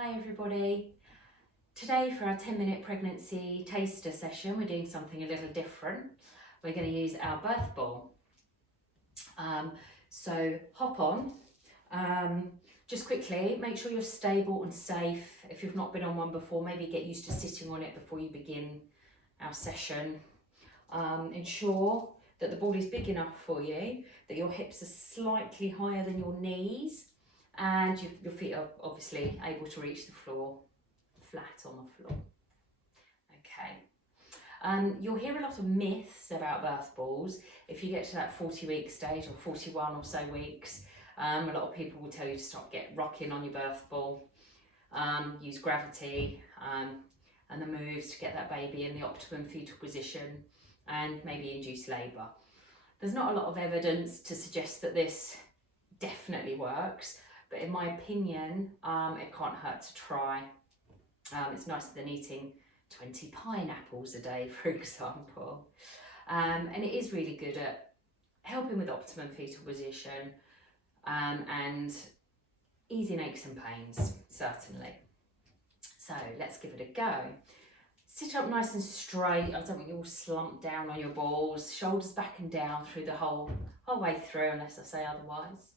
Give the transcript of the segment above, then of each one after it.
Hi everybody. Today for our 10-minute pregnancy taster session, we're doing something a little different. We're going to use our birth ball. So hop on. Just quickly, make sure you're stable and safe. If you've not been on one before, maybe get used to sitting on it before you begin our session. Ensure that the ball is big enough for you, that your hips are slightly higher than your knees, and your feet are obviously able to reach the floor, flat on the floor. Okay. You'll hear a lot of myths about birth balls. If you get to that 40-week stage or 41 or so weeks, a lot of people will tell you to stop rocking on your birth ball, use gravity and the moves to get that baby in the optimum fetal position and maybe induce labour. There's not a lot of evidence to suggest that this definitely works, but in my opinion, it can't hurt to try. It's nicer than eating 20 pineapples a day, for example. And it is really good at helping with optimum fetal position and easing aches and pains, certainly. So let's give it a go. Sit up nice and straight. I don't want you all slumped down on your balls. Shoulders back and down through the whole way through, unless I say otherwise.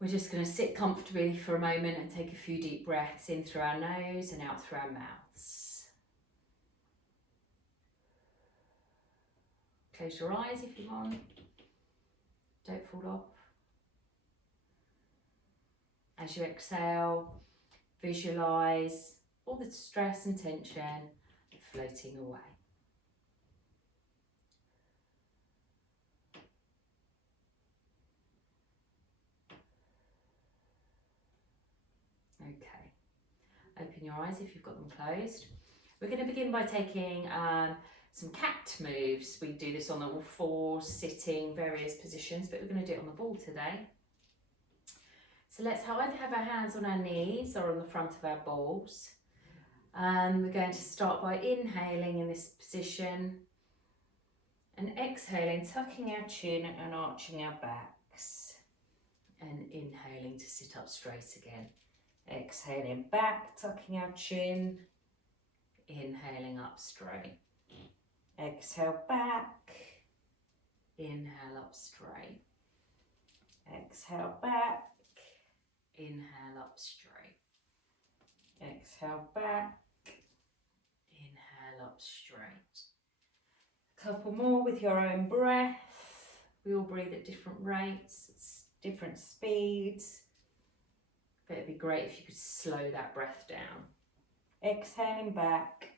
We're just going to sit comfortably for a moment and take a few deep breaths in through our nose and out through our mouths. Close your eyes if you want. Don't fall off. As you exhale, visualise all the stress and tension floating away. Okay, open your eyes if you've got them closed. We're going to begin by taking some cat moves. We do this on all fours, sitting, various positions, but we're going to do it on the ball today. So let's either have our hands on our knees or on the front of our balls. We're going to start by inhaling in this position and exhaling, tucking our chin and arching our backs, and inhaling to sit up straight again. Exhaling back, tucking our chin, inhaling up straight. Exhale back, inhale up straight. Exhale back, inhale up straight. Exhale back, inhale up straight. A couple more with your own breath. We all breathe at different rates, different speeds. But it'd be great if you could slow that breath down. Exhaling back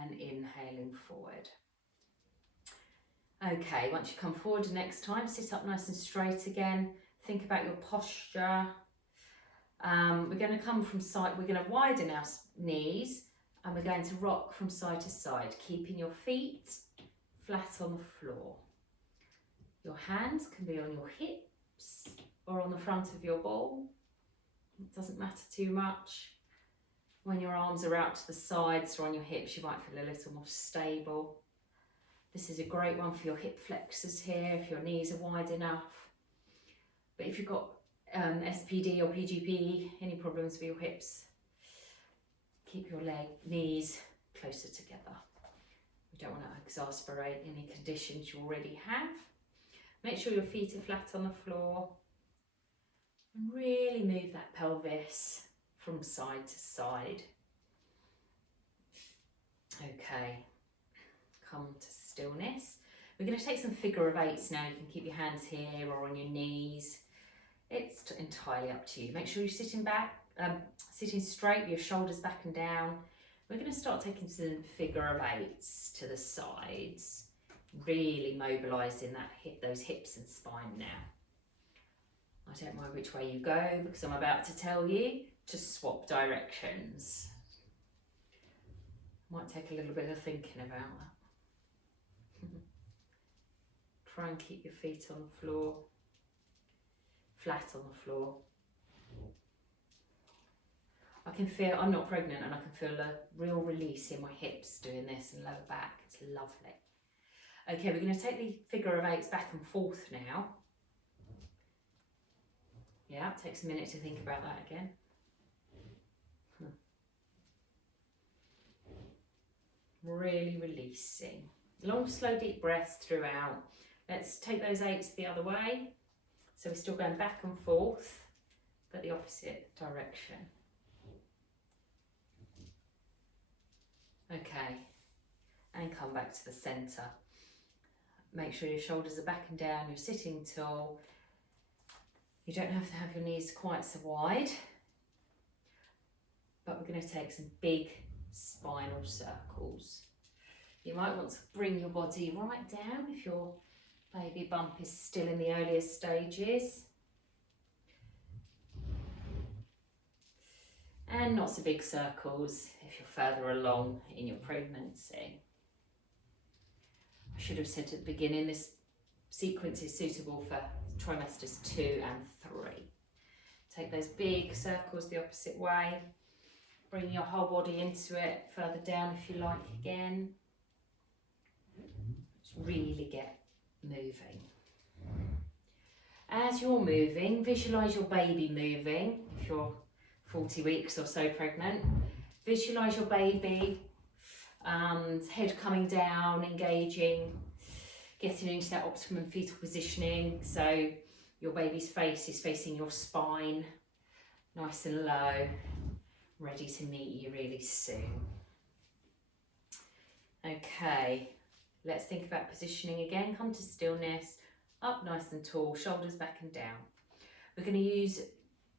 and inhaling forward. Okay, once you come forward next time, sit up nice and straight again. Think about your posture. We're going to come from side, we're going to widen our knees and we're going to rock from side to side, keeping your feet flat on the floor. Your hands can be on your hips or on the front of your ball. It doesn't matter too much. When your arms are out to the sides or on your hips, you might feel a little more stable. This is a great one for your hip flexors here, if your knees are wide enough. But if you've got SPD or PGP, any problems with your hips, keep your knees closer together. We don't want to exacerbate any conditions you already have. Make sure your feet are flat on the floor. And really move that pelvis from side to side. Okay, come to stillness. We're going to take some figure of eights now. You can keep your hands here or on your knees. It's entirely up to you. Make sure you're sitting straight with your shoulders back and down. We're going to start taking some figure of eights to the sides, really mobilising those hips and spine now. I don't mind which way you go because I'm about to tell you to swap directions. Might take a little bit of thinking about that. Try and keep your feet on the floor, flat on the floor. I can feel, I'm not pregnant and I can feel a real release in my hips doing this and lower back. It's lovely. Okay, we're going to take the figure of eights back and forth now. Yeah, it takes a minute to think about that again. Really releasing. Long, slow, deep breaths throughout. Let's take those 8s the other way. So we're still going back and forth, but the opposite direction. Okay, and come back to the centre. Make sure your shoulders are back and down, you're sitting tall. You don't have to have your knees quite so wide, but we're going to take some big spinal circles. You might want to bring your body right down if your baby bump is still in the earliest stages. And not so big circles if you're further along in your pregnancy. I should have said at the beginning, this sequence is suitable for trimesters 2 and 3. Take those big circles the opposite way. Bring your whole body into it, further down if you like again. Just really get moving. As you're moving, visualise your baby moving. If you're 40 weeks or so pregnant, visualise your baby, head coming down, engaging, getting into that optimum fetal positioning. So your baby's face is facing your spine, nice and low, ready to meet you really soon. Okay, let's think about positioning again. Come to stillness, up nice and tall, shoulders back and down. We're going to use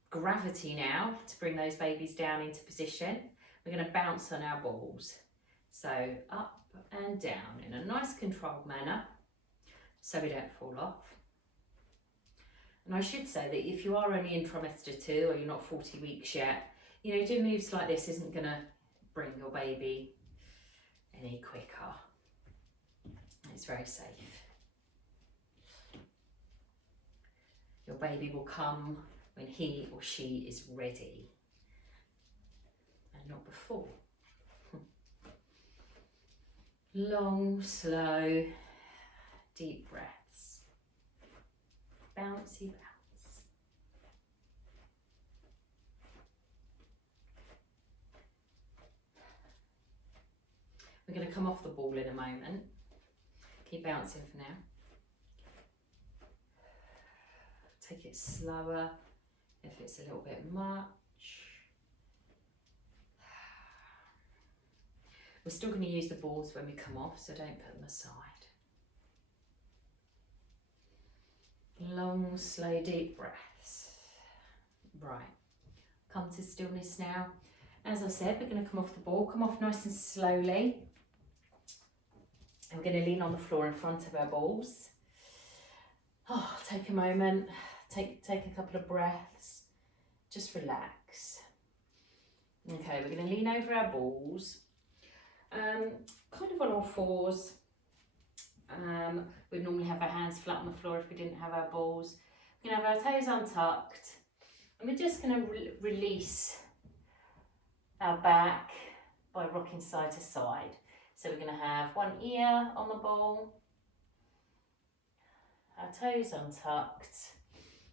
gravity now to bring those babies down into position. We're going to bounce on our balls. So up and down in a nice controlled manner so we don't fall off. And I should say that if you are only in trimester 2 or you're not 40 weeks yet, you know, doing moves like this isn't going to bring your baby any quicker. It's very safe. Your baby will come when he or she is ready and not before. Long, slow, deep breaths. Bouncy bounce. We're going to come off the ball in a moment. Keep bouncing for now. Take it slower if it's a little bit much. We're still going to use the balls when we come off, so don't put them aside. Long, slow, deep breaths. Right, come to stillness now. As I said, we're going to come off the ball, come off nice and slowly. And we're going to lean on the floor in front of our balls. Oh, take a moment, take a couple of breaths, just relax. Okay, we're going to lean over our balls, kind of on all fours. We'd normally have our hands flat on the floor if we didn't have our balls. We're going to have our toes untucked, and we're just going to release our back by rocking side to side. So we're going to have one ear on the ball, our toes untucked.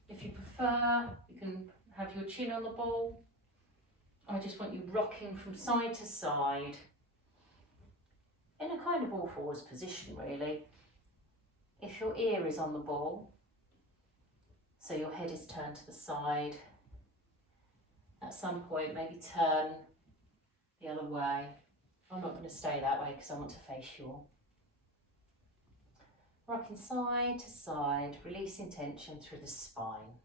If you prefer, you can have your chin on the ball. I just want you rocking from side to side in a kind of all fours position, really. If your ear is on the ball, so your head is turned to the side, at some point maybe turn the other way. I'm not going to stay that way because I want to face you all. Rocking side to side, releasing tension through the spine.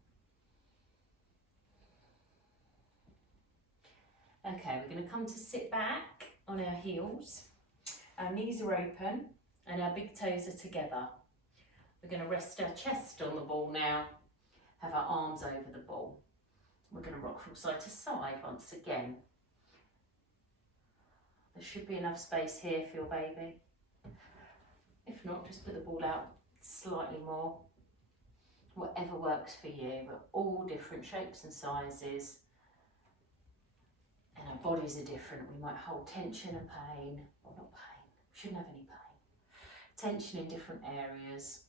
Okay, we're going to come to sit back on our heels. Our knees are open and our big toes are together. We're going to rest our chest on the ball now, have our arms over the ball. We're going to rock from side to side once again. There should be enough space here for your baby. If not, just put the ball out slightly more. Whatever works for you. We're all different shapes and sizes. And our bodies are different. We might hold tension and pain, or not pain, we shouldn't have any pain. Tension in different areas.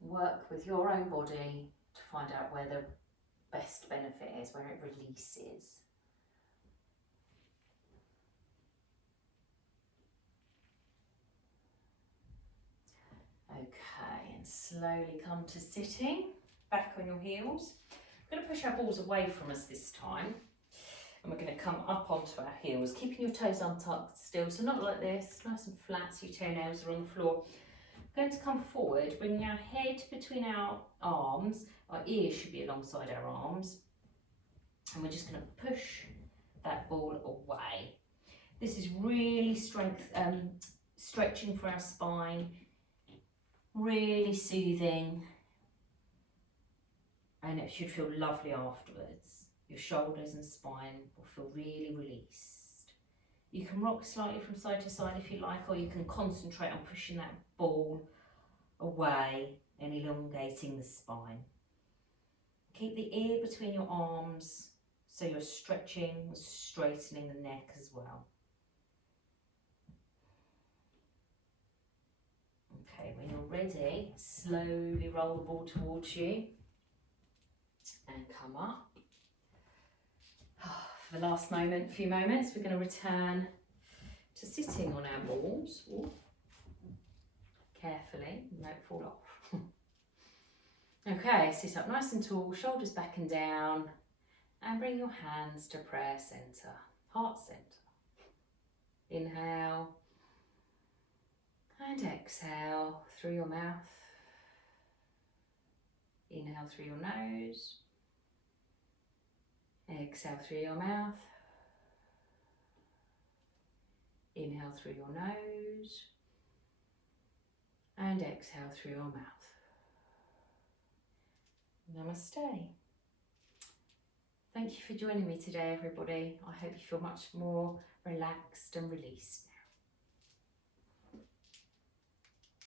Work with your own body to find out where the best benefit is, where it releases. Okay, and slowly come to sitting, back on your heels. We're going to push our balls away from us this time. And we're going to come up onto our heels, keeping your toes untucked still, so not like this, nice and flat, so your toenails are on the floor. We're going to come forward, bringing our head between our arms, our ears should be alongside our arms, and we're just going to push that ball away. This is really stretching for our spine, really soothing, and it should feel lovely afterwards. Your shoulders and spine will feel really released. You can rock slightly from side to side if you like, or you can concentrate on pushing that ball away and elongating the spine. Keep the ear between your arms so you're stretching and straightening the neck as well. Okay, when you're ready, slowly roll the ball towards you and come up. For the last few moments, we're going to return to sitting on our balls. Ooh. Carefully, don't fall off. Okay, sit up nice and tall, shoulders back and down, and bring your hands to prayer centre, heart centre. Inhale and exhale through your mouth. Inhale through your nose. Exhale through your mouth. Inhale through your nose. And exhale through your mouth. Namaste. Thank you for joining me today, everybody. I hope you feel much more relaxed and released.